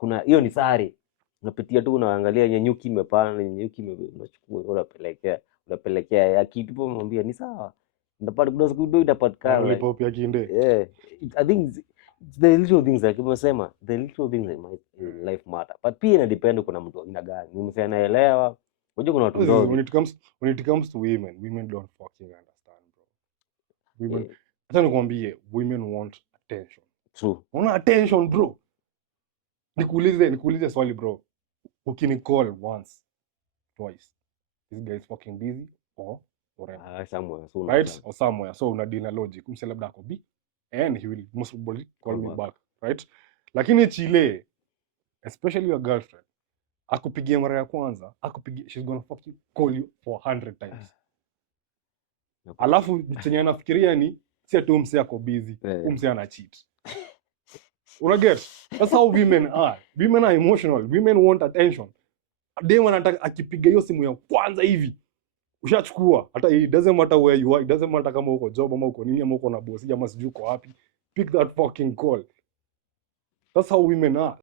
kuna hiyo ni sare. Unapitia tu unaangalia nyenyuki imepanda, unachukua unapelekea ya kitu po mwambia ni sawa. Ndapata kuna siku ndio itapatikana. Like pop ya kinde. Yeah. I think the little things like umesema, the little things in life matter. But pia ina depend kuna mtu aina gani. Ni msee anaelewa. Unajua kuna watu ndogo. When it comes to women don't fucking understand, bro. Women, hata nikwambie, women want attention. True. Una attention, bro. Nikuulize swali, bro. Call once, twice. This guy is fucking busy or whatever. Somewhere. So right? Or somewhere. So una deal na logic. Umse labda ako busy and he will most probably call me back. Right? Lakini chile, especially your girlfriend, akupigia mara ya kwanza, she's gonna fucking call you for 100 times. Alafu chenye anafikiria ni si ati umse ako busy, umse ana cheat. Una get? That's how women are. Women are emotional. Women want attention. Dem anataka akipiga hiyo simu ya kwanza hivi, ushachukua. Hata it doesn't matter where you are, it doesn't matter kama uko job ama uko nini ama uko na boss ama sijui uko wapi. Pick that fucking call. That's how women are.